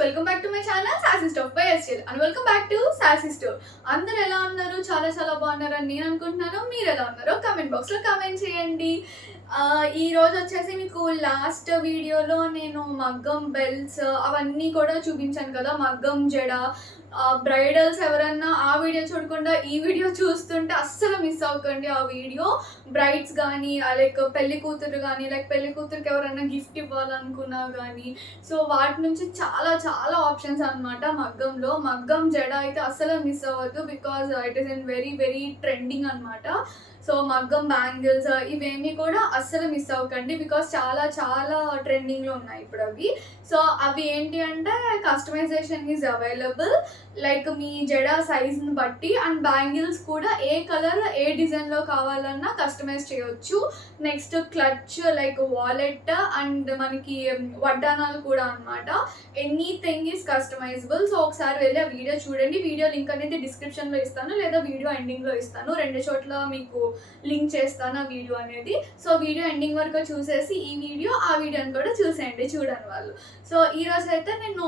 Welcome back to my channel sassy store by S L and welcome back to sassy store. అందరూ ఎలా ఉన్నారు? చాలా బాగున్నారని నేను అనుకుంటున్నాను. మీరు ఎలా ఉన్నారో కామెంట్ బాక్స్లో కామెంట్ చేయండి. ఈ రోజు వచ్చేసి మీకు లాస్ట్ వీడియోలో నేను మగ్గం బెల్ట్స్ అవన్నీ కూడా చూపించాను కదా, మగ్గం జడ. బ్రైడల్స్ ఎవరన్నా ఆ వీడియో చూడకుండా ఈ వీడియో చూస్తుంటే అస్సలు మిస్ అవ్వకండి. ఆ వీడియో బ్రైడ్స్ కానీ లైక్ పెళ్లి కూతురు కానీ పెళ్లి కూతురికి ఎవరైనా గిఫ్ట్ ఇవ్వాలనుకున్నా కానీ సో వాటి నుంచి చాలా ఆప్షన్స్ అనమాట. మగ్గం జడ అయితే అస్సలు మిస్ అవ్వద్దు, because it is in very trending అనమాట. సో మగ్గం బ్యాంగిల్స్ ఇవేమీ కూడా అస్సలు మిస్ అవ్వకండి, బికాస్ చాలా ట్రెండింగ్లో ఉన్నాయి ఇప్పుడు అవి. సో అవి ఏంటి అంటే కస్టమైజేషన్ ఈజ్ అవైలబుల్, లైక్ మీ జడ సైజ్ని బట్టి. అండ్ బ్యాంగిల్స్ కూడా ఏ కలర్ ఏ డిజైన్లో కావాలన్నా కస్టమైజ్ చేయొచ్చు. Next clutch like wallet and మనకి వడ్డానాలు కూడా అనమాట. Anything is customisable. సో ఒకసారి వెళ్ళి ఆ వీడియో చూడండి. వీడియో లింక్ అనేది డిస్క్రిప్షన్లో ఇస్తాను, లేదా వీడియో ఎండింగ్లో ఇస్తాను. రెండు చోట్ల మీకు లింక్ చేస్తాను ఆ వీడియో అనేది. సో వీడియో ఎండింగ్ వరకు చూసేసి ఈ వీడియో ఆ వీడియోని కూడా చూసేయండి చూడని వాళ్ళు. సో ఈరోజు అయితే నేను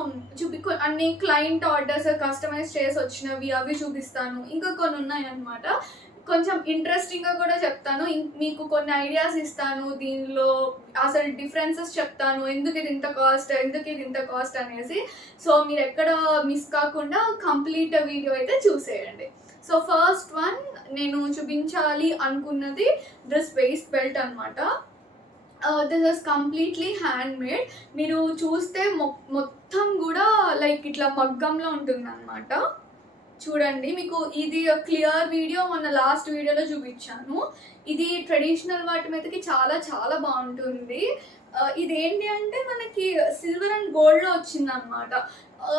అన్ని క్లయింట్ ఆర్డర్స్ కస్టమైజ్ చేసి వచ్చినవి అవి చూపిస్తాను. ఇంకా కొన్ని ఉన్నాయి అన్నమాట. కొంచెం ఇంట్రెస్టింగ్గా కూడా చెప్తాను, మీకు కొన్ని ఐడియాస్ ఇస్తాను. దీనిలో అసలు డిఫరెన్సెస్ చెప్తాను, ఎందుకు ఇది ఇంత కాస్ట్ అనేసి. సో మీరు ఎక్కడ మిస్ కాకుండా కంప్లీట్ వీడియో అయితే చూసేయండి. సో ఫస్ట్ వన్ నేను చూపించాలి అనుకున్నది దిస్ వేస్ట్ బెల్ట్ అనమాట. This is completely hand made. మీరు చూస్తే మొత్తం కూడా లైక్ ఇట్లా మగ్గంలో ఉంటుంది అనమాట. చూడండి, మీకు ఇది క్లియర్ వీడియో మొన్న లాస్ట్ వీడియోలో చూపించాను. ఇది ట్రెడిషనల్ వాటి మీదకి చాలా బాగుంటుంది. ఇదేంటి అంటే మనకి సిల్వర్ అండ్ గోల్డ్లో వచ్చింది అనమాట.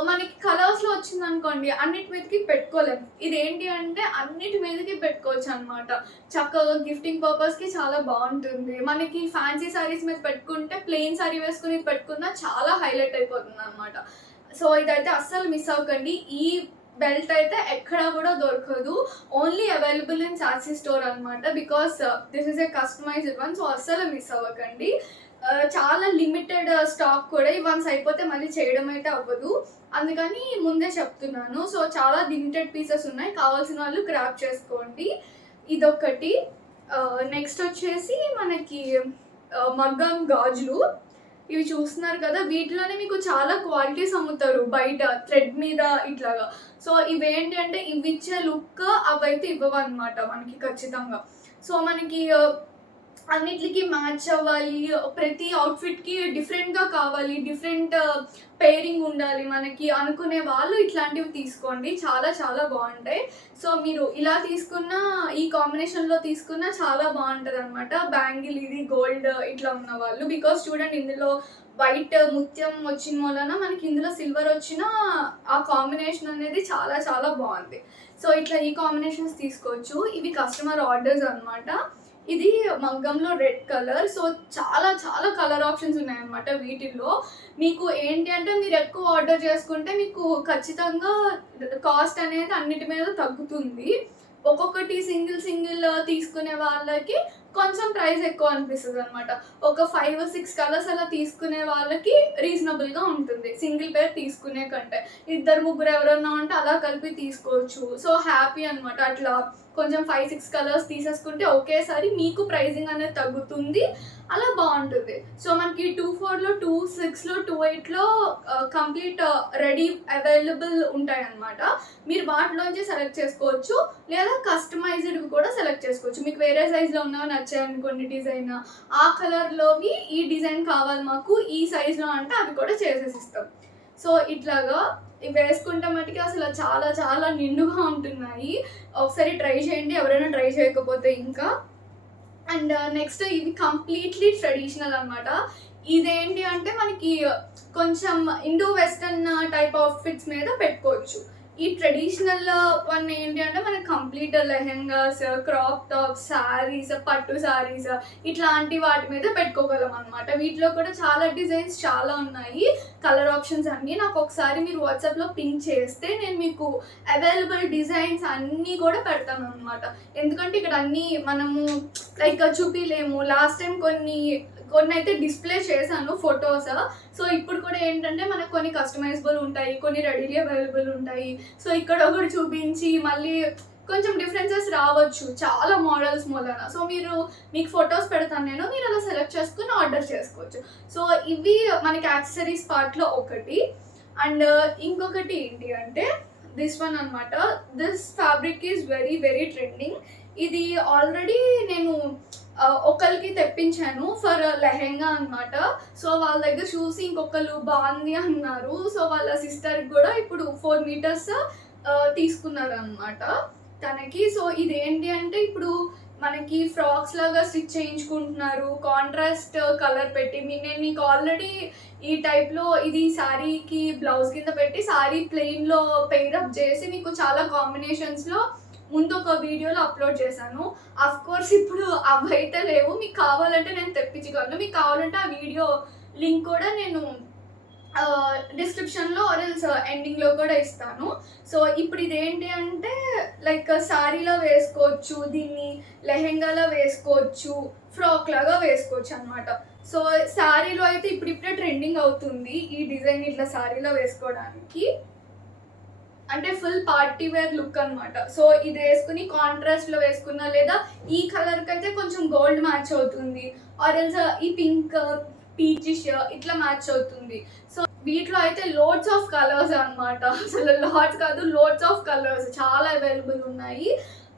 మనకి కలర్స్లో వచ్చింది అనుకోండి, అన్నిటి మీదకి పెట్టుకోలేము. ఇదేంటి అంటే అన్నిటి మీదకి పెట్టుకోవచ్చు అనమాట. చక్కగా గిఫ్టింగ్ పర్పస్కి చాలా బాగుంటుంది. మనకి ఫ్యాన్సీ శారీస్ మీద పెట్టుకుంటే ప్లెయిన్ శారీ వేసుకుని పెట్టుకున్నా చాలా హైలైట్ అయిపోతుంది అనమాట. సో ఇదైతే అస్సలు మిస్ అవ్వకండి. ఈ బెల్ట్ అయితే ఎక్కడా కూడా దొరకదు, ఓన్లీ అవైలబుల్ ఇన్ సాసీ స్టోర్ అనమాట. Because this is a customised one. So అస్సలు మిస్ అవ్వకండి. చాలా లిమిటెడ్ స్టాక్ కూడా, వన్స్ అయిపోతే మళ్ళీ చేయడం అయితే అవ్వదు, అందుకని ముందే చెప్తున్నాను. సో చాలా లిమిటెడ్ పీసెస్ ఉన్నాయి, కావాల్సిన వాళ్ళు గ్రాబ్ చేసుకోండి. ఇదొకటి. నెక్స్ట్ వచ్చేసి మనకి మగ్గం గాజులు. ఇవి చూస్తున్నారు కదా, వీటిలోనే మీకు చాలా క్వాలిటీస్ అమ్ముతారు బయట థ్రెడ్ మీద ఇట్లాగా. సో ఇవేంటి అంటే ఇవి ఇచ్చే లుక్ అవైతే ఇవ్వవన్నమాట మనకి ఖచ్చితంగా. సో మనకి అన్నిటికి మ్యాచ్ అవ్వాలి, ప్రతి అవుట్ఫిట్కి డిఫరెంట్గా కావాలి, డిఫరెంట్ పేరింగ్ ఉండాలి మనకి అనుకునే వాళ్ళు ఇట్లాంటివి తీసుకోండి. చాలా బాగుంటాయి. సో మీరు ఇలా తీసుకున్న, ఈ కాంబినేషన్లో తీసుకున్న చాలా బాగుంటుంది అనమాట. బ్యాంగిల్ ఇది గోల్డ్ ఇట్లా ఉన్న వాళ్ళు, బికాస్ చూడండి ఇందులో వైట్ ముత్యం వచ్చిన వలన మనకి ఇందులో సిల్వర్ వచ్చిన ఆ కాంబినేషన్ అనేది చాలా బాగుంది. సో ఇట్లా ఈ కాంబినేషన్స్ తీసుకోవచ్చు. ఇవి కస్టమర్ ఆర్డర్స్ అనమాట. ఇది మగ్గంలో రెడ్ కలర్. సో చాలా కలర్ ఆప్షన్స్ ఉన్నాయన్నమాట వీటిల్లో. మీకు ఏంటి అంటే మీరు ఎక్కువ ఆర్డర్ చేసుకుంటే మీకు ఖచ్చితంగా కాస్ట్ అనేది అన్నిటి మీద తగ్గుతుంది. ఒక్కొక్కటి సింగిల్ తీసుకునే వాళ్ళకి కొంచెం ప్రైస్ ఎక్కువ అనిపిస్తుంది అనమాట. ఒక 5-6 కలర్స్ అలా తీసుకునే వాళ్ళకి రీజనబుల్గా ఉంటుంది సింగిల్ పేర్ తీసుకునే కంటే. 2-3 ఎవరన్నా ఉంటే అలా కలిపి తీసుకోవచ్చు. సో హ్యాపీ అనమాట. అట్లా కొంచెం 5-6 కలర్స్ తీసేసుకుంటే ఒకేసారి మీకు ప్రైజింగ్ అనేది తగ్గుతుంది, అలా బాగుంటుంది. సో మనకి 2-4లో 2-6లో 2-8లో కంప్లీట్ రెడీ అవైలబుల్ ఉంటాయి అన్నమాట. మీరు వాటిలోంచి సెలెక్ట్ చేసుకోవచ్చు, లేదా కస్టమైజ్డ్ కూడా సెలెక్ట్ చేసుకోవచ్చు. మీకు వేరే సైజులో ఉన్నవి నచ్చాయనుకోండి డిజైన్, ఆ కలర్లోవి ఈ డిజైన్ కావాలి మాకు ఈ సైజులో అంటే అవి కూడా చేసేసిస్తాం. సో ఇట్లాగా ఇవి వేసుకుంటే మటుకి అసలు చాలా నిండుగా ఉంటున్నాయి. ఒకసారి ట్రై చేయండి ఎవరైనా ట్రై చేయకపోతే ఇంకా. అండ్ నెక్స్ట్ ఇవి కంప్లీట్లీ ట్రెడిషనల్ అనమాట. ఇదేంటి అంటే మనకి కొంచెం ఇండో వెస్టర్న్ టైప్ అవుట్ఫిట్స్ మీద పెట్టుకోవచ్చు. ఈ ట్రెడిషనల్ వన్ ఏంటి అంటే మనకి complete lehengas, crop tops, saris, పట్టు శారీస్ ఇట్లాంటి వాటి మీద పెట్టుకోగలం అనమాట. వీటిలో కూడా చాలా డిజైన్స్ చాలా ఉన్నాయి, కలర్ ఆప్షన్స్ అన్నీ. నాకు ఒకసారి మీరు వాట్సాప్లో పింక్ చేస్తే నేను మీకు అవైలబుల్ డిజైన్స్ అన్నీ కూడా పెడతాను అనమాట. ఎందుకంటే ఇక్కడ అన్నీ మనము లైక్ చూపిలేము. లాస్ట్ టైం కొన్ని అయితే డిస్ప్లే చేశాను ఫొటోస్. సో ఇప్పుడు కూడా ఏంటంటే మనకు కొన్ని కస్టమైజబుల్ ఉంటాయి, కొన్ని రెడీలీ అవైలబుల్ ఉంటాయి. సో ఇక్కడ ఒకటి చూపించి మళ్ళీ కొంచెం డిఫరెన్సెస్ రావచ్చు చాలా మోడల్స్ మూలన. సో మీకు ఫొటోస్ పెడతాను నేను, మీరు అలా సెలెక్ట్ చేసుకుని ఆర్డర్ చేసుకోవచ్చు. సో ఇవి మనకి యాక్సెసరీస్ పార్ట్లో ఒకటి. అండ్ ఇంకొకటి ఏంటి అంటే దిస్ వన్ అనమాట. This fabric is very very trending. ఇది ఆల్రెడీ నేను ఒకరికి తెప్పించాను ఫర్ లెహెంగా అనమాట. సో వాళ్ళ దగ్గర చూసి ఇంకొకరు బాగుంది అన్నారు. సో వాళ్ళ సిస్టర్కి కూడా ఇప్పుడు 4 మీటర్స్ తీసుకున్నారు అనమాట తనకి. సో ఇదేంటి అంటే ఇప్పుడు మనకి ఫ్రాక్స్ లాగా స్టిచ్ చేయించుకుంటున్నారు కాంట్రాస్ట్ కలర్ పెట్టి. నేను మీకు ఆల్రెడీ ఈ టైప్లో ఇది శారీకి బ్లౌజ్ కింద పెట్టి శారీ ప్లెయిన్లో పెయిరప్ చేసి మీకు చాలా కాంబినేషన్స్లో ముందు ఒక వీడియోలో అప్లోడ్ చేశాను. అఫ్ కోర్స్ ఇప్పుడు అవి అయితే లేవు. మీకు కావాలంటే నేను తెప్పించగలను. మీకు కావాలంటే ఆ వీడియో లింక్ కూడా నేను డిస్క్రిప్షన్లో ఆర్ఎల్స్ ఎండింగ్లో కూడా ఇస్తాను. సో ఇప్పుడు ఇదేంటి అంటే లైక్ శారీలో వేసుకోవచ్చు, దీన్ని లెహెంగాలో వేసుకోవచ్చు, ఫ్రాక్ లాగా వేసుకోవచ్చు అనమాట. సో శారీలో అయితే ఇప్పుడిప్పుడే ట్రెండింగ్ అవుతుంది ఈ డిజైన్ ఇట్లా శారీలో వేసుకోవడానికి. అంటే ఫుల్ పార్టీ వేర్ లుక్ అనమాట. సో ఇది వేసుకుని కాంట్రాస్ట్లో వేసుకున్నా లేదా ఈ కలర్కి అయితే కొంచెం గోల్డ్ మ్యాచ్ అవుతుంది, ఆరెల్స్ ఈ పింక్ పీచిష్ ఇట్లా మ్యాచ్ అవుతుంది. సో వీటిలో అయితే లోడ్స్ ఆఫ్ కలర్స్ అనమాట. అసలు లాట్స్ కాదు, లోడ్స్ ఆఫ్ కలర్స్ చాలా అవైలబుల్ ఉన్నాయి.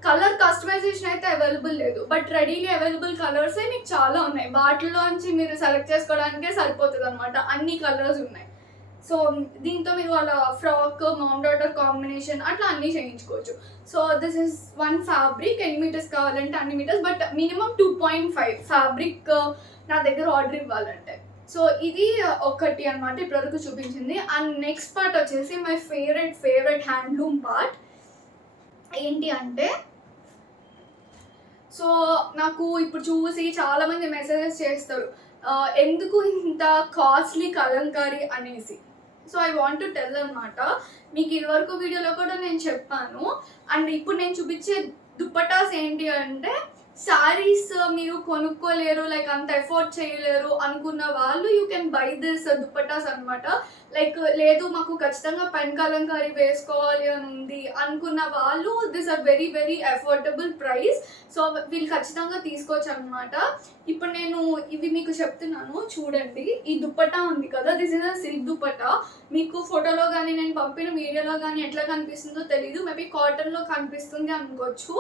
కలర్ కస్టమైజేషన్ అయితే అవైలబుల్ లేదు, బట్ రెడీలీ అవైలబుల్ కలర్సే మీకు చాలా ఉన్నాయి. వాటిలోంచి మీరు సెలెక్ట్ చేసుకోవడానికే సరిపోతుంది అనమాట, అన్ని కలర్స్ ఉన్నాయి. సో దీంతో మీరు వాళ్ళ ఫ్రాక్ మామ్ డాటర్ కాంబినేషన్ అట్లా అన్నీ చేయించుకోవచ్చు. So this is one fabric. ఎన్ని మీటర్స్ కావాలంటే అన్ని మీటర్స్, బట్ మినిమం 2.5 ఫ్యాబ్రిక్ నా దగ్గర ఆర్డర్ ఇవ్వాలంటే. సో ఇది ఒకటి అనమాట ఇప్పటివరకు చూపించింది. అండ్ నెక్స్ట్ పార్ట్ వచ్చేసి మై ఫేవరెట్ హ్యాండ్లూమ్ పార్ట్. ఏంటి అంటే సో నాకు ఇప్పుడు చూసి చాలామంది మెసేజెస్ చేస్తారు ఎందుకు ఇంత కాస్ట్లీ కలంకారీ అనేసి. So I want to tell అనమాట, మీకు ఇదివరకు వీడియోలో కూడా నేను చెప్పాను. అండ్ ఇప్పుడు నేను చూపించే దుప్పటాస్ ఏంటి అంటే శారీస్ మీరు కొనుక్కోలేరు, లైక్ అంత ఎఫోర్డ్ చేయలేరు అనుకున్న వాళ్ళు you can buy this dupattas అనమాట. లైక్ లేదు మాకు ఖచ్చితంగా పెన్ కలంకారీ వేసుకోవాలి అని ఉంది అనుకున్న వాళ్ళు this are very very affordable price. So వీళ్ళు ఖచ్చితంగా తీసుకోవచ్చు అనమాట. ఇప్పుడు నేను ఇవి మీకు చెప్తున్నాను చూడండి. ఈ దుప్పటా ఉంది కదా, this is a silk dupatta. మీకు ఫోటోలో కానీ నేను పంపిన వీడియోలో కానీ ఎట్లా కనిపిస్తుందో తెలీదు, మేబీ కాటన్లో కనిపిస్తుంది అనుకోవచ్చు.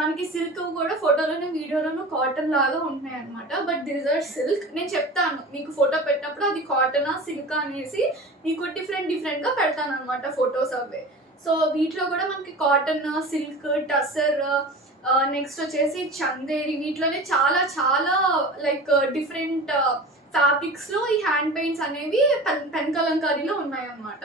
మనకి సిల్క్ కూడా ఫోటోలోనే వీడియోలోనూ కాటన్ లాగా ఉంటున్నాయి అనమాట, బట్ దిస్ ఆర్ సిల్క్. నేను చెప్తాను మీకు ఫోటో పెట్టినప్పుడు అది కాటనా సిల్కా అనేసి మీకు డిఫరెంట్గా పెడతాను అనమాట ఫొటోస్ అవే. సో వీటిలో కూడా మనకి కాటన్, సిల్క్, టసర్, నెక్స్ట్ వచ్చేసి చందేరి, వీటిలోనే చాలా చాలా లైక్ డిఫరెంట్ ఫ్యాబ్రిక్స్లో ఈ హ్యాండ్ పెయింట్స్ అనేవి పెన్ కలంకారీలో ఉన్నాయన్నమాట.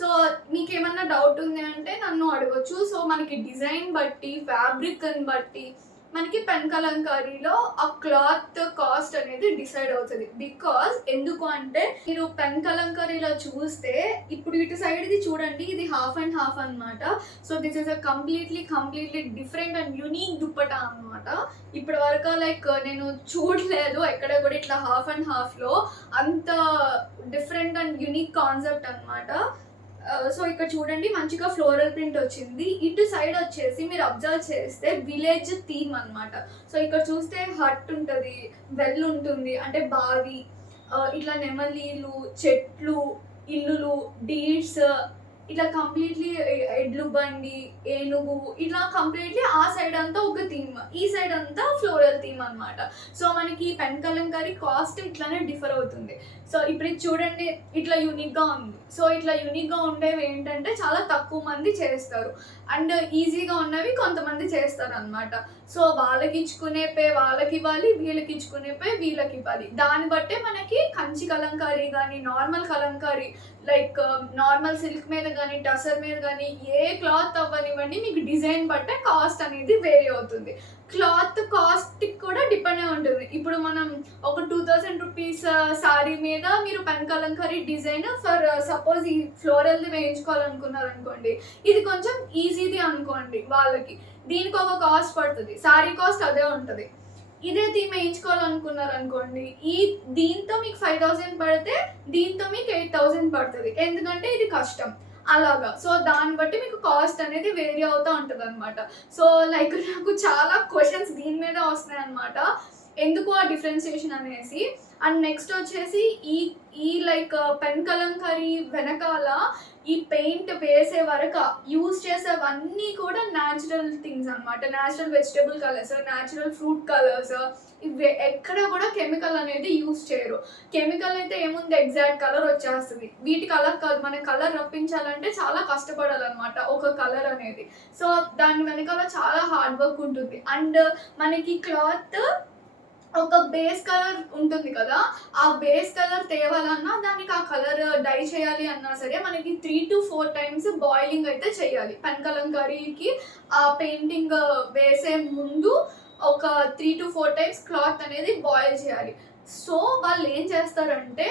సో మీకు ఏమన్నా డౌట్ ఉంది అంటే నన్ను అడగచ్చు. సో మనకి డిజైన్ బట్టి ఫ్యాబ్రిక్ని బట్టి మనకి పెన్ కలంకారీలో ఆ క్లాత్ కాస్ట్ అనేది డిసైడ్ అవుతుంది. బికాస్ ఎందుకు అంటే మీరు పెన్ కలంకారీలో చూస్తే ఇప్పుడు ఇటు సైడ్ ఇది చూడండి, ఇది హాఫ్ అండ్ హాఫ్ అనమాట. So this is a completely different and unique dupatta అనమాట. ఇప్పటి వరకు లైక్ నేను చూడలేదు ఎక్కడ కూడా ఇట్లా హాఫ్ అండ్ హాఫ్లో అంత డిఫరెంట్ అండ్ యూనిక్ కాన్సెప్ట్ అనమాట. సో ఇక్కడ చూడండి మంచిగా ఫ్లోరల్ ప్రింట్ వచ్చింది. ఇటు సైడ్ వచ్చేసి మీరు అబ్జర్వ్ చేస్తే విలేజ్ థీమ్ అనమాట. సో ఇక్కడ చూస్తే హట్ ఉంటుంది, వెల్ ఉంటుంది అంటే బావి, ఇట్లా నెమలీలు, చెట్లు, ఇల్లులు, డీడ్స్, ఇట్లా కంప్లీట్లీ ఎడ్లు బండి, ఏనుగు, ఇట్లా కంప్లీట్లీ ఆ సైడ్ అంతా ఒక థీమ్, ఈ సైడ్ అంతా ఫ్లోరల్ థీమ్ అనమాట. సో మనకి పెన్ కలంకారీ కాస్ట్ ఇట్లానే డిఫర్ అవుతుంది. సో ఇప్పుడు ఇది చూడండి ఇట్లా యూనిక్గా ఉంది. సో ఇట్లా యూనిక్గా ఉండేవి ఏంటంటే చాలా తక్కువ మంది చేస్తారు, అండ్ ఈజీగా ఉన్నవి కొంతమంది చేస్తారు అనమాట. సో వాళ్ళకి ఇచ్చుకునే పే వాళ్ళకి ఇవ్వాలి, వీళ్ళకి ఇచ్చుకునే పే వీళ్ళకి ఇవ్వాలి. దాన్ని బట్టే మనకి కంచి కలంకారీ కానీ, normal Kalamkari like normal silk మీద కానీ, టసర్ మీద కానీ ఏ క్లాత్ అవ్వనివ్వండి మీకు డిజైన్ బట్టే కాస్ట్ అనేది వేరీ అవుతుంది. క్లాత్ కాస్ట్ కూడా డిపెండ్ అయి ఉంటుంది. ఇప్పుడు మనం ఒక 2000 రూపీస్ శారీ మీద మీరు pen Kalamkari design for suppose ఈ ఫ్లోరల్ది వేయించుకోవాలనుకున్నారు అనుకోండి, ఇది కొంచెం ఈజీది అనుకోండి వాళ్ళకి, దీనికి ఒక కాస్ట్ పడుతుంది, శారీ కాస్ట్ అదే ఉంటుంది. ఇదే థీమ్ వేయించుకోవాలనుకున్నారు అనుకోండి, దీంతో మీకు 5000 పడితే దీంతో మీకు 8000 పడుతుంది, ఎందుకంటే ఇది కష్టం అలాగా. సో దాన్ని బట్టి మీకు కాస్ట్ అనేది వేరీ అవుతూ ఉంటుంది అనమాట. సో లైక్ నాకు చాలా క్వశ్చన్స్ దీని మీద వస్తున్నాయి అనమాట, ఎందుకు ఆ డిఫరెన్సియేషన్ అనేసి. అండ్ నెక్స్ట్ వచ్చేసి ఈ ఈ లైక్ పెన్ కలంకారీ వెనకాల ఈ పెయింట్ వేసే వరకు యూజ్ చేసేవన్నీ కూడా న్యాచురల్ థింగ్స్ అనమాట. Natural vegetable colours, natural fruit colours, ఇవి ఎక్కడ కూడా కెమికల్ అనేది యూజ్ చేయరు. కెమికల్ అయితే ఏముంది, ఎగ్జాక్ట్ కలర్ వచ్చేస్తుంది. వీటికి అలా కాదు, మన కలర్ రప్పించాలంటే చాలా కష్టపడాలన్నమాట ఒక కలర్ అనేది. సో దాని వెనకాల చాలా హార్డ్ వర్క్ ఉంటుంది. అండ్ మనకి క్లాత్ ఒక బేస్ కలర్ ఉంటుంది కదా, ఆ బేస్ కలర్ తేవాలన్నా దానికి ఆ కలర్ డై చేయాలి అన్నా సరే మనకి 3 to 4 times బాయిలింగ్ అయితే చేయాలి. పెన్ కలంకారీకి ఆ పెయింటింగ్ వేసే ముందు ఒక 3 to 4 times క్లాత్ అనేది బాయిల్ చేయాలి. సో వాళ్ళు ఏం చేస్తారంటే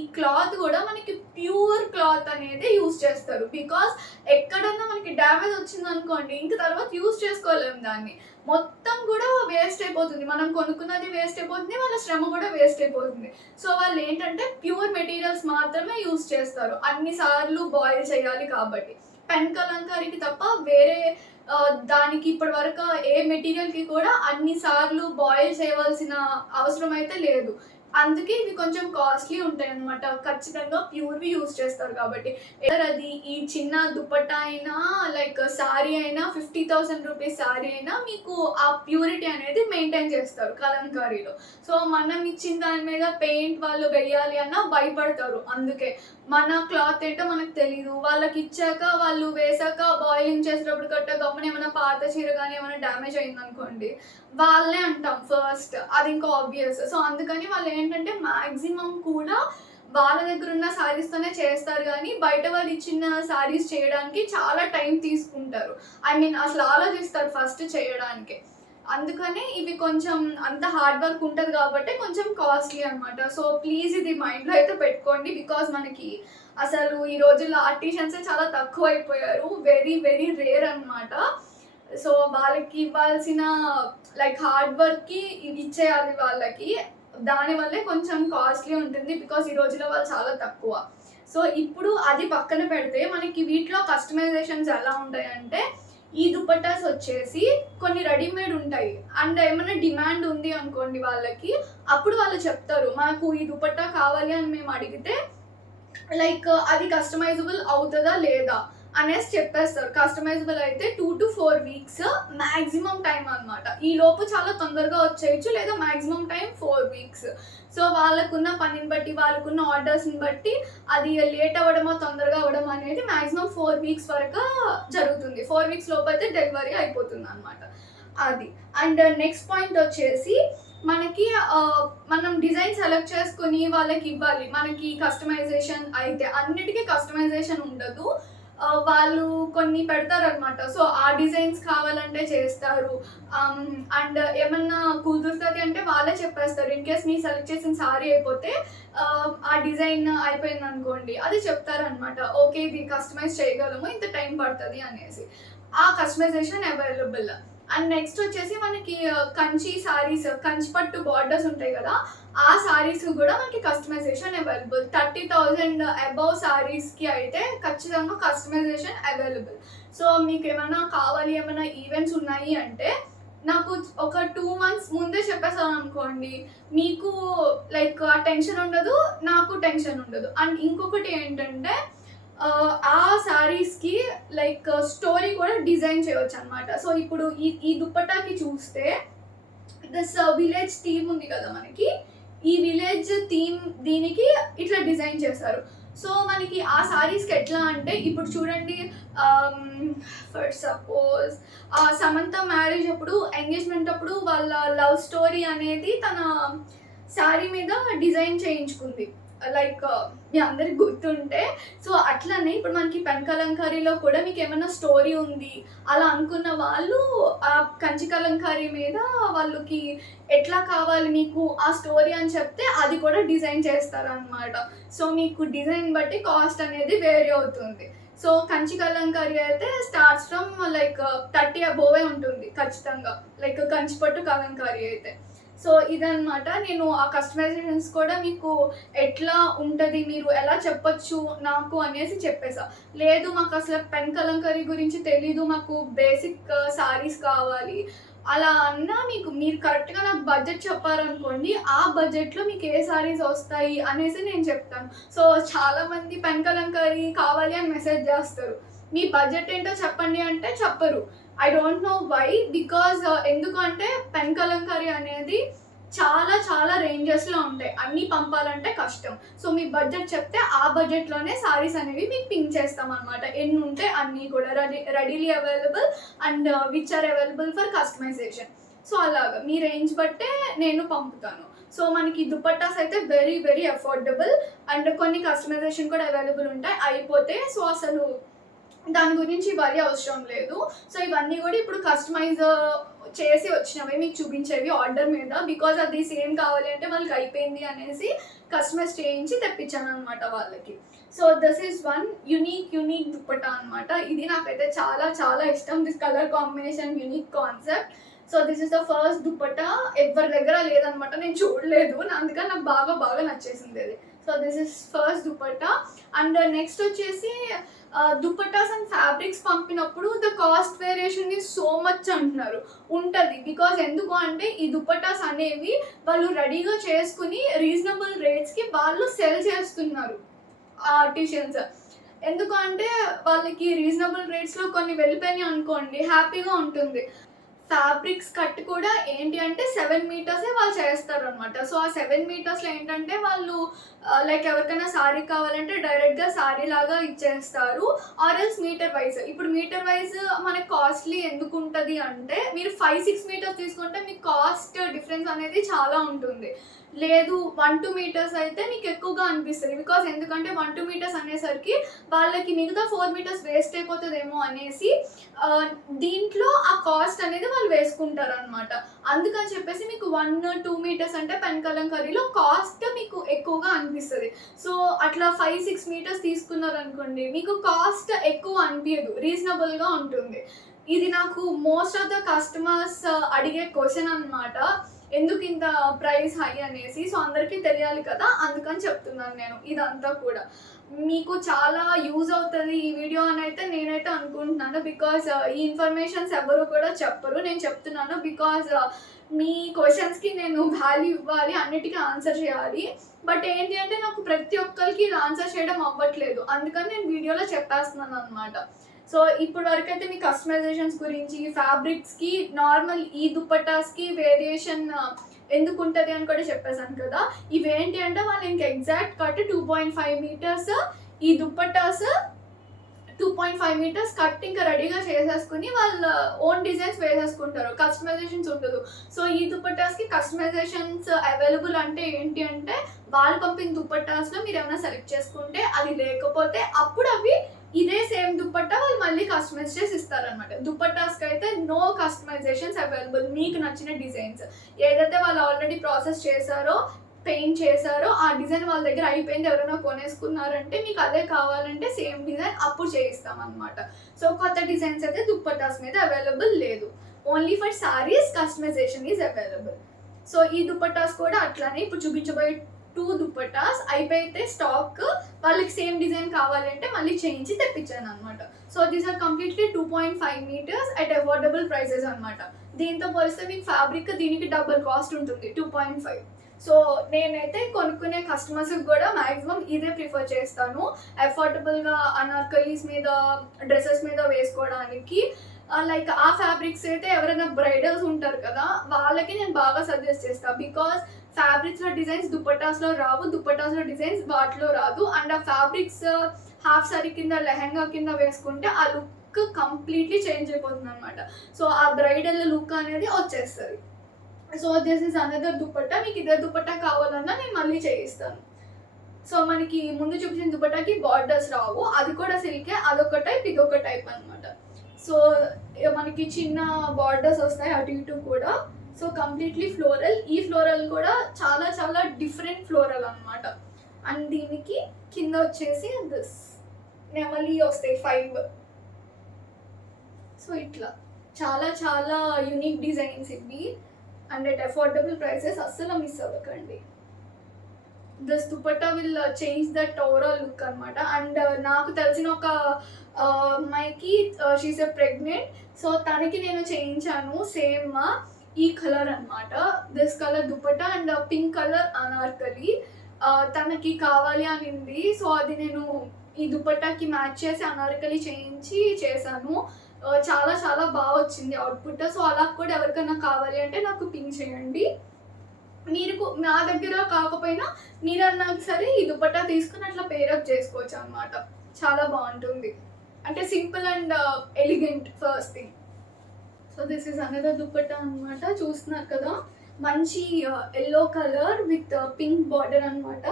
ఈ క్లాత్ కూడా మనకి ప్యూర్ క్లాత్ అనేది యూజ్ చేస్తారు. బికాస్ ఎక్కడన్నా మనకి డ్యామేజ్ వచ్చింది అనుకోండి, ఇంక తర్వాత యూజ్ చేసుకోలేము దాన్ని, మొత్తం కూడా వేస్ట్ అయిపోతుంది. మనం కొనుక్కున్నది వేస్ట్ అయిపోతుంది, వాళ్ళ శ్రమ కూడా వేస్ట్ అయిపోతుంది. సో వాళ్ళు ఏంటంటే ప్యూర్ మెటీరియల్స్ మాత్రమే యూజ్ చేస్తారు, అన్నిసార్లు బాయిల్ చేయాలి కాబట్టి. పెన్ కలంకారీకి తప్ప వేరే దానికి ఇప్పటి వరకు ఏ మెటీరియల్కి కూడా అన్నిసార్లు బాయిల్ చేయవలసిన అవసరం అయితే లేదు. అందుకే ఇవి కొంచెం కాస్ట్లీ ఉంటాయి అనమాట, ఖచ్చితంగా ప్యూర్వి యూజ్ చేస్తారు కాబట్టి. అది ఈ చిన్న దుపట్టా అయినా లైక్ శారీ అయినా 50,000 రూపీస్ శారీ అయినా మీకు ఆ ప్యూరిటీ అనేది మెయింటైన్ చేస్తారు కలంకారీలో. సో మనం ఇచ్చిన దాని మీద పెయింట్ వాళ్ళు వేయాలి అన్నా భయపడతారు. అందుకే మన క్లాత్ ఏంటో మనకు తెలీదు, వాళ్ళకి ఇచ్చాక వాళ్ళు వేసాక బాయిలింగ్ చేసేటప్పుడు గమ్మని ఏమైనా పాత చీర కానీ ఏమైనా డ్యామేజ్ అయిందనుకోండి, వాళ్ళే అంటాం ఫస్ట్, అది ఇంకా ఆబ్వియస్. సో అందుకని వాళ్ళు ఏంటంటే మ్యాక్సిమం కూడా వాళ్ళ దగ్గర ఉన్న శారీస్తోనే చేస్తారు, కానీ బయట వాళ్ళు ఇచ్చిన శారీస్ చేయడానికి చాలా టైం తీసుకుంటారు. అసలు ఆలోచిస్తారు ఫస్ట్ చేయడానికి. అందుకని ఇవి కొంచెం అంత హార్డ్ వర్క్ ఉంటుంది కాబట్టి కొంచెం కాస్ట్లీ అనమాట. సో ప్లీజ్ ఇది మైండ్లో అయితే పెట్టుకోండి, బికాజ్ మనకి అసలు ఈ రోజుల్లో ఆర్టిషియన్స్ చాలా తక్కువ అయిపోయారు, వెరీ వెరీ రేర్ అనమాట. సో వాళ్ళకి ఇవ్వాల్సిన లైక్ హార్డ్ వర్క్కి ఇవి ఇచ్చేయాలి వాళ్ళకి, దానివల్లే కొంచెం కాస్ట్లీ ఉంటుంది, బికాస్ ఈ రోజుల్లో వాళ్ళు చాలా తక్కువ. సో ఇప్పుడు అది పక్కన పెడితే మనకి వీటిలో కస్టమైజేషన్స్ ఎలా ఉంటాయంటే, ఈ దుపట్టాస్ వచ్చేసి కొన్ని రెడీమేడ్ ఉంటాయి, అండ్ ఏమైనా డిమాండ్ ఉంది అనుకోండి వాళ్ళకి, అప్పుడు వాళ్ళు చెప్తారు మాకు ఈ దుపట్టా కావాలి అని మేము అడిగితే లైక్ అది కస్టమైజబుల్ అవుతుందా లేదా అనేసి చెప్పేస్తారు. కస్టమైజబుల్ అయితే 2 to 4 weeks మ్యాక్సిమం టైం అనమాట. ఈ లోపు చాలా తొందరగా వచ్చేయచ్చు, లేదా మ్యాక్సిమం టైం 4 weeks. సో వాళ్ళకున్న పనిని బట్టి, వాళ్ళకున్న ఆర్డర్స్ని బట్టి అది లేట్ అవ్వడమో తొందరగా అవ్వడం అనేది మ్యాక్సిమం 4 weeks వరకు జరుగుతుంది. 4 weeks లోపు అయితే డెలివరీ అయిపోతుంది అనమాట అది. అండ్ నెక్స్ట్ పాయింట్ వచ్చేసి మనకి మనం డిజైన్ సెలెక్ట్ చేసుకుని వాళ్ళకి ఇవ్వాలి. మనకి కస్టమైజేషన్ అయితే అన్నిటికీ కస్టమైజేషన్ ఉండదు, వాళ్ళు కొన్ని పెడతారనమాట. సో ఆ డిజైన్స్ కావాలంటే చేస్తారు. అండ్ ఏమన్నా కుదురుతుంది అంటే వాళ్ళే చెప్పేస్తారు. ఇన్ కేస్ మీరు సెలెక్ట్ చేసిన సారీ అయిపోతే ఆ డిజైన్ అయిపోయింది అనుకోండి, అది చెప్తారనమాట, ఓకే ఇది కస్టమైజ్ చేయగలము, ఇంత టైం పడుతుంది అనేసి. ఆ కస్టమైజేషన్ అవైలబుల్. అండ్ నెక్స్ట్ వచ్చేసి మనకి కంచి సారీస్, కంచి పట్టు బార్డర్స్ ఉంటాయి కదా, ఆ సారీస్ కూడా మనకి కస్టమైజేషన్ అవైలబుల్. 30,000 అబౌవ్ సారీస్కి అయితే ఖచ్చితంగా కస్టమైజేషన్ అవైలబుల్. సో మీకు ఏమైనా కావాలి, ఏమైనా ఈవెంట్స్ ఉన్నాయి అంటే నాకు ఒక 2 months ముందే చెప్పేసాను అనుకోండి, మీకు లైక్ ఆ టెన్షన్ ఉండదు, నాకు టెన్షన్ ఉండదు. అండ్ ఇంకొకటి ఏంటంటే ఆ శారీస్కి లైక్ స్టోరీ కూడా డిజైన్ చేయవచ్చు అనమాట. సో ఇప్పుడు ఈ దుప్పటాకి చూస్తే దిస్ విలేజ్ థీమ్ ఉంది కదా మనకి, ఈ విలేజ్ థీమ్ దీనికి ఇట్లా డిజైన్ చేశారు. సో మనకి ఆ శారీస్కి ఎట్లా అంటే, ఇప్పుడు చూడండి ఫర్ సపోజ్ సమంత మ్యారేజ్ అప్పుడు, ఎంగేజ్మెంట్ అప్పుడు వాళ్ళ లవ్ స్టోరీ అనేది తన శారీ మీద డిజైన్ చేయించుకుంది, లైక్ మీ అందరికి గుర్తుంటే. సో అట్లనే ఇప్పుడు మనకి పెన్ కలంకారీలో కూడా మీకు ఏమైనా స్టోరీ ఉంది అలా అనుకున్న వాళ్ళు ఆ కంచి కలంకారీ మీద వాళ్ళకి ఎట్లా కావాలి మీకు ఆ స్టోరీ అని చెప్తే అది కూడా డిజైన్ చేస్తారనమాట. సో మీకు డిజైన్ బట్టి కాస్ట్ అనేది వేరీ అవుతుంది. సో కంచి కలంకారీ అయితే స్టార్ట్స్ ఫ్రమ్ లైక్ 30 above ఉంటుంది ఖచ్చితంగా, లైక్ కంచిపట్టు కలంకారీ అయితే. సో ఇదనమాట. నేను ఆ కస్టమైజేషన్స్ కూడా మీకు ఎట్లా ఉంటుంది, మీరు ఎలా చెప్పొచ్చు నాకు అనేసి చెప్పేసా. లేదు మాకు అసలు పెన్ కలంకరీ గురించి తెలీదు, మాకు బేసిక్ సారీస్ కావాలి అలా అన్నా మీరు కరెక్ట్‌గా నాకు బడ్జెట్ చెప్పారనుకోండి, ఆ బడ్జెట్‌లో మీకు ఏ సారీస్ వస్తాయి అనేసి నేను చెప్తాను. సో చాలామంది పెన్ కలంకరీ కావాలి అని మెసేజ్ చేస్తారు. మీ బడ్జెట్ ఏంటో చెప్పండి అంటే చెప్పరు. I don't know why. Because ఎందుకంటే పెన్ కలంకరీ అనేది చాలా చాలా రేంజెస్‌లో ఉంటాయి. అన్నీ పంపాలంటే కష్టం. సో మీ బడ్జెట్ చెప్తే ఆ బడ్జెట్‌లోనే సారీస్ అనేవి మీకు పింక్ చేస్తామనమాట. ఎన్నుంటే అన్నీ కూడా readily available and which are available for customization. So అలాగా మీ రేంజ్ బట్టే నేను పంపుతాను. సో మనకి దుపట్టాస్ అయితే వెరీ వెరీ అఫోర్డబుల్ అండ్ కొన్ని కస్టమైజేషన్ కూడా అవైలబుల్ ఉంటాయి. అయిపోతే సో అసలు దాని గురించి వరి అవసరం లేదు. సో ఇవన్నీ కూడా ఇప్పుడు కస్టమైజ్ చేసి వచ్చినవి మీకు చూపించేవి ఆర్డర్ మీద. బికాజ్ అది సేమ్ కావాలి అంటే వాళ్ళకి అయిపోయింది అనేసి కస్టమైజ్ చేయించి తెప్పించాను అనమాట వాళ్ళకి. So this is one unique dupatta అనమాట. ఇది నాకైతే చాలా చాలా ఇష్టం. This colour combination unique concept. So this is the first dupatta. ఎవరి దగ్గర లేదనమాట, నేను చూడలేదు, అందుకని నాకు బాగా నచ్చేసింది అది. So this is first dupatta. And next వచ్చేసి దుపట్టాస్ అండ్ ఫ్యాబ్రిక్స్ పంపినప్పుడు the cost variation is so much అంటున్నారు. ఉంటుంది. బికాజ్ ఎందుకు అంటే ఈ దుపట్టాస్ అనేవి వాళ్ళు రెడీగా చేసుకుని రీజనబుల్ రేట్స్కి వాళ్ళు సెల్ చేస్తున్నారు ఆర్టిషియన్స్. ఎందుకు అంటే వాళ్ళకి రీజనబుల్ రేట్స్లో కొన్ని వెళ్ళిపోయినాయి అనుకోండి, హ్యాపీగా ఉంటుంది. ఫ్యాబ్రిక్స్ కట్ కూడా ఏంటి అంటే 7 మీటర్సే వాళ్ళు చేస్తారు అనమాట. సో ఆ 7 మీటర్స్లో ఏంటంటే వాళ్ళు లైక్ ఎవరికైనా సారీ కావాలంటే డైరెక్ట్గా సారీ లాగా ఇచ్చేస్తారు. Or else metre wise. ఇప్పుడు మీటర్ వైజ్ మనకి కాస్ట్లీ ఎందుకు ఉంటుంది అంటే మీరు 5-6 మీటర్స్ తీసుకుంటే మీకు కాస్ట్ డిఫరెన్స్ అనేది చాలా ఉంటుంది. లేదు 1-2 మీటర్స్ అయితే మీకు ఎక్కువగా అనిపిస్తుంది. బికాజ్ ఎందుకంటే 1-2 మీటర్స్ అనేసరికి వాళ్ళకి మిగతా 4 మీటర్స్ వేస్ట్ అయిపోతుందేమో అనేసి దీంట్లో ఆ కాస్ట్ అనేది వాళ్ళు వేసుకుంటారు అనమాట. అందుకని చెప్పేసి మీకు 1-2 మీటర్స్ అంటే పెన్ కలంకరీలో కాస్ట్ మీకు ఎక్కువగా అనిపిస్తుంది. సో అట్లా 5-6 మీటర్స్ తీసుకున్నారు అనుకోండి, మీకు కాస్ట్ ఎక్కువ అనిపించదు, రీజనబుల్గా ఉంటుంది. ఇది నాకు మోస్ట్ ఆఫ్ ద కస్టమర్స్ అడిగే క్వశ్చన్ అనమాట, ఎందుకు ఇంత ప్రైస్ హై అనేసి. సో అందరికీ తెలియాలి కదా, అందుకని చెప్తున్నాను నేను ఇదంతా కూడా. మీకు చాలా యూజ్ అవుతుంది ఈ వీడియో అని అయితే నేనైతే అనుకుంటున్నాను. బికాజ్ ఈ ఇన్ఫర్మేషన్స్ ఎవరు కూడా చెప్పరు, నేను చెప్తున్నాను. బికాజ్ మీ క్వశ్చన్స్కి నేను వాల్యూ ఇవ్వాలి, అన్నిటికీ ఆన్సర్ చేయాలి. బట్ ఏంటి అంటే నాకు ప్రతి ఒక్కరికి ఇది ఆన్సర్ చేయడం అవ్వట్లేదు, అందుకని నేను వీడియోలో చెప్పేస్తున్నాను అనమాట. సో ఇప్పుడు వరకు అయితే మీ కస్టమైజేషన్స్ గురించి, ఫ్యాబ్రిక్స్కి, నార్మల్ ఈ దుపట్టాస్కి వేరియేషన్ ఎందుకు ఉంటుంది అని కూడా చెప్పేశాను కదా. ఇవేంటి అంటే వాళ్ళు ఇంక ఎగ్జాక్ట్ కట్ 2.5 మీటర్స్, ఈ దుపట్టాస్ 2.5 మీటర్స్ కట్ ఇంకా రెడీగా చేసేసుకుని వాళ్ళ ఓన్ డిజైన్స్ వేసేసుకుంటారు, కస్టమైజేషన్స్ ఉండదు. సో ఈ దుపట్టాస్కి కస్టమైజేషన్స్ అవైలబుల్ అంటే ఏంటి అంటే వాళ్ళు పంపిన దుపట్టాస్లో మీరు ఏమైనా సెలెక్ట్ చేసుకుంటే, అది లేకపోతే అప్పుడు అవి ఇదే సేమ్ దుపట్టా వాళ్ళు మళ్ళీ కస్టమైజ్ చేసి ఇస్తారనమాట. దుపట్టాస్కి అయితే నో కస్టమైజేషన్స్ అవైలబుల్. మీకు నచ్చిన డిజైన్స్ ఏదైతే వాళ్ళు ఆల్రెడీ ప్రాసెస్ చేశారో, పెయింట్ చేశారో, ఆ డిజైన్ వాళ్ళ దగ్గర అయిపోయింది, ఎవరైనా కొనేసుకున్నారంటే మీకు అదే కావాలంటే సేమ్ డిజైన్ అప్పుడు చేయిస్తాం అనమాట. సో కొత్త డిజైన్స్ అయితే దుపట్టాస్ మీద అవైలబుల్ లేదు. Only for saris customization is available. So ఈ దుపట్టాస్ కూడా అట్లానే ఇప్పుడు చూపించబోయే 2 దుపట్టాస్ అయిపోయితే స్టాక్ వాళ్ళకి సేమ్ డిజైన్ కావాలి అంటే మళ్ళీ చేయించి తెప్పించాను అనమాట. So these are completely 2.5 metres at affordable prices అనమాట. దీంతో పోలిస్తే మీకు ఫ్యాబ్రిక్ దీనికి డబుల్ కాస్ట్ ఉంటుంది, 2.5. సో నేనైతే కొనుక్కునే కస్టమర్స్కి కూడా మ్యాక్సిమం ఇదే ప్రిఫర్ చేస్తాను, అఫోర్డబుల్గా అనార్కలీస్ మీద, డ్రెస్సెస్ మీద వేసుకోవడానికి. లైక్ ఆ ఫ్యాబ్రిక్స్ అయితే ఎవరైనా బ్రైడల్స్ ఉంటారు కదా, వాళ్ళకి నేను బాగా సజెస్ట్ చేస్తాను. బికాజ్ ఫ్యాబ్రిక్స్లో డిజైన్స్ దుపట్టాస్లో రావు, దుపట్టాస్లో డిజైన్స్ వాటిలో రాదు. అండ్ ఆ ఫ్యాబ్రిక్స్ హాఫ్ సారీ కింద, లెహెంగా కింద వేసుకుంటే ఆ లుక్ కంప్లీట్లీ చేంజ్ అయిపోతుంది అనమాట. సో ఆ బ్రైడల్ లుక్ అనేది వచ్చేస్తుంది. So this is another dupatta. మీకు ఇదే దుపట్టా కావాలన్నా నేను మళ్ళీ చేయిస్తాను. సో మనకి ముందు చూపించిన దుపట్టాకి బార్డర్స్ రావు, అది కూడా సిల్కే, అదొక టైప్, ఇదొక టైప్ అనమాట. సో మనకి చిన్న బార్డర్స్ వస్తాయి అటు ఇటు కూడా. So completely floral. ఈ ఫ్లోరల్ కూడా చాలా చాలా డిఫరెంట్ ఫ్లోరల్ అనమాట. అండ్ దీనికి కింద వచ్చేసి దిస్ నెమలి వస్తాయి 5. సో ఇట్లా చాలా చాలా యూనిక్ డిజైన్స్ ఇవి. అండ్ అట్ అఫోర్డబుల్ ప్రైసెస్ అస్సలు మిస్ అవ్వకండి. This dupatta will change that overall look అనమాట. అండ్ నాకు తెలిసిన ఒక అమ్మాయికి షీస్ ఎ ప్రెగ్నెంట్, సో తనకి నేను చేయించాను సేమ్ ఈ కలర్ అనమాట. This colour dupatta and pink colour Anarkali తనకి కావాలి అనింది. సో అది నేను ఈ దుపట్టాకి మ్యాచ్ చేసి అనార్కలి చేశాను. చాలా చాలా బాగా వచ్చింది అవుట్పుట్. సో అలా కూడా ఎవరికైనా కావాలి అంటే నాకు పింక్ చేయండి. మీరు నా దగ్గర కాకపోయినా మీరన్నా సరే ఈ దుపట్టా తీసుకుని అట్లా పేరప్ చేసుకోవచ్చు అనమాట. చాలా బాగుంటుంది, అంటే simple and elegant first thing. So this is another dupatta అనమాట. చూస్తున్నారు కదా, మంచి yellow colour with pink border అనమాట.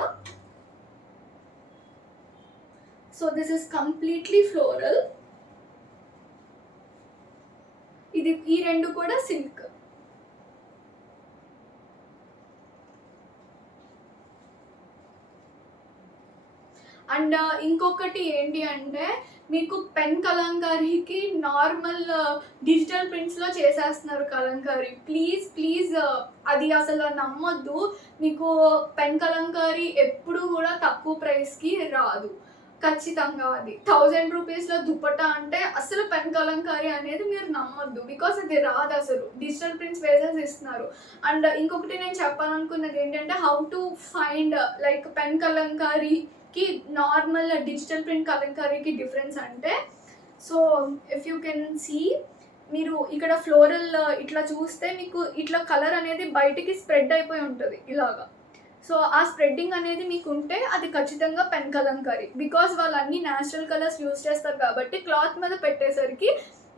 So this is completely floral. ఈ రెండు కూడా సిల్క్. అండ్ ఇంకొకటి ఏంటి అంటే మీకు పెన్ కలంకారీకి నార్మల్ డిజిటల్ ప్రింట్స్లో చేసేస్తున్నారు కలంకారీ. ప్లీజ్ అది అసలు నమ్మొద్దు. మీకు పెన్ కలంకారీ ఎప్పుడు కూడా తక్కువ ప్రైస్కి రాదు ఖచ్చితంగా. అది 1000 రూపీస్లో దుపట్టా అంటే అసలు పెన్ కలంకారీ అనేది మీరు నమ్మొద్దు, బికాస్ అది రాదు అసలు. డిజిటల్ ప్రింట్స్ వేసేసి ఇస్తున్నారు. అండ్ ఇంకొకటి నేను చెప్పాలనుకున్నది ఏంటంటే how to find like pen కలంకారీకి నార్మల్ డిజిటల్ ప్రింట్ కలంకారీకి డిఫరెన్స్ అంటే, so if you can see, మీరు ఇక్కడ ఫ్లోరల్ ఇట్లా చూస్తే మీకు ఇట్లా కలర్ అనేది బయటికి స్ప్రెడ్ అయిపోయి ఉంటుంది ఇలాగా. సో ఆ స్ప్రెడ్డింగ్ అనేది మీకు ఉంటే అది ఖచ్చితంగా పెన్ కలంకారీ, బికాస్ వాళ్ళు అన్ని న్యాచురల్ కలర్స్ యూజ్ చేస్తారు కాబట్టి క్లాత్ మీద పెట్టేసరికి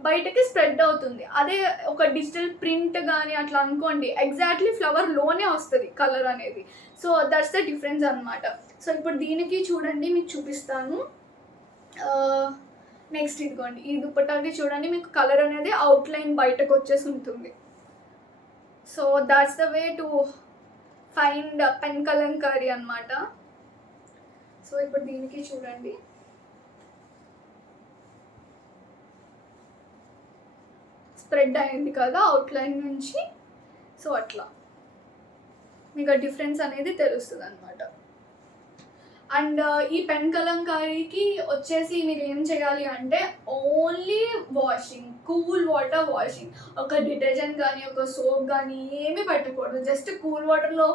బయటకి స్ప్రెడ్ అవుతుంది. అదే ఒక డిజిటల్ ప్రింట్ కానీ అట్లా అనుకోండి, ఎగ్జాక్ట్లీ ఫ్లవర్లోనే వస్తుంది కలర్ అనేది. సో దట్స్ ద డిఫరెన్స్ అనమాట. సో ఇప్పుడు దీనికి చూడండి, మీకు చూపిస్తాను. నెక్స్ట్ ఇదిగోండి, ఈ దుపట్టాకి చూడండి, మీకు కలర్ అనేది అవుట్లైన్ బయటకు వచ్చేసి ఉంటుంది. So that's the way to find pen Kalamkari అనమాట. సో ఇప్పుడు దీనికి చూడండి, స్ప్రెడ్ అయింది కదా అవుట్లైన్ నుంచి. సో అట్లా మీకు ఆ డిఫరెన్స్ అనేది తెలుస్తుంది అనమాట. అండ్ ఈ పెన్ కలంకారీకి వచ్చేసి మీరు ఏం చేయాలి అంటే only washing, cool water washing. ఒక డిటర్జెంట్ కానీ ఒక సోప్ కానీ ఏమీ పెట్టకూడదు, జస్ట్ కూల్ వాటర్లో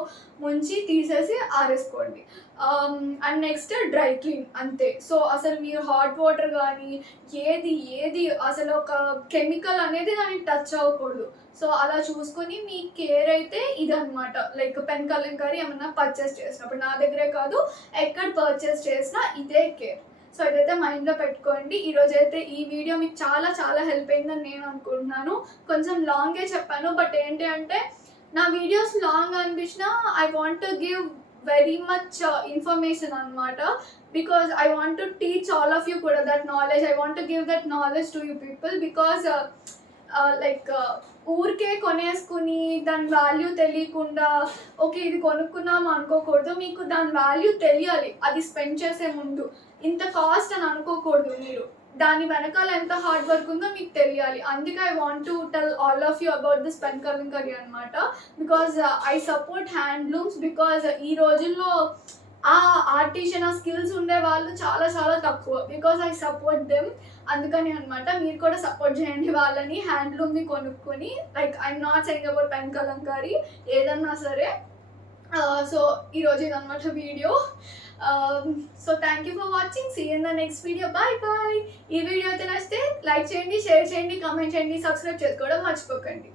ముంచి తీసేసి ఆరేసుకోండి. అండ్ నెక్స్ట్ డ్రై క్లీన్ అంతే. సో అసలు మీరు హాట్ వాటర్ కానీ ఏది అసలు ఒక కెమికల్ అనేది దానికి టచ్ అవ్వకూడదు. సో అలా చూసుకొని మీ కేర్ అయితే ఇదనమాట. లైక్ పెన్ కలంకారీ ఏమన్నా పర్చేస్ చేసినప్పుడు, నా దగ్గరే కాదు ఎక్కడ పర్చేస్ చేసినా ఇదే కేర్. సో ఇదైతే మైండ్లో పెట్టుకోండి. ఈరోజైతే ఈ వీడియో మీకు చాలా చాలా హెల్ప్ అయిందని నేను అనుకుంటున్నాను. కొంచెం లాంగే చెప్పాను, బట్ ఏంటి అంటే నా వీడియోస్ లాంగ్ అనిపించినా I want to give very much information అనమాట, because I want to teach all of you kuda that knowledge. I want to give that knowledge to you people, because ఊరికే కొనేసుకుని దాని value తెలియకుండా okay ఇది కొనుక్కున్నాం అనుకోకూడదు. మీకు దాని వాల్యూ తెలియాలి, అది స్పెండ్ చేసే ముందు ఇంత కాస్ట్ అని అనుకోకూడదు. మీరు దాని వెనకాల ఎంత హార్డ్ వర్క్ ఉందో మీకు తెలియాలి. అందుకే I want to tell all of you about this pen Kalamkari అనమాట. Because I support handlooms, because ఈ రోజుల్లో ఆ ఆర్టిషన్ ఆ స్కిల్స్ ఉండే వాళ్ళు చాలా చాలా తక్కువ, బికాజ్ ఐ సపోర్ట్ దెమ్. అందుకని అనమాట, మీరు కూడా సపోర్ట్ చేయండి వాళ్ళని, హ్యాండ్లూమ్ని కొనుక్కొని. Like I'm not saying about pen kalamkari, ఏదన్నా సరే. సో ఈరోజు ఇదన్నమాట video. So thank you for watching. See in the next video. Bye bye. ఈ వీడియో అయితే నచ్చితే లైక్ చేయండి, షేర్ చేయండి, కామెంట్ చేయండి, సబ్స్క్రైబ్ చేసుకోవడం మర్చిపోకండి.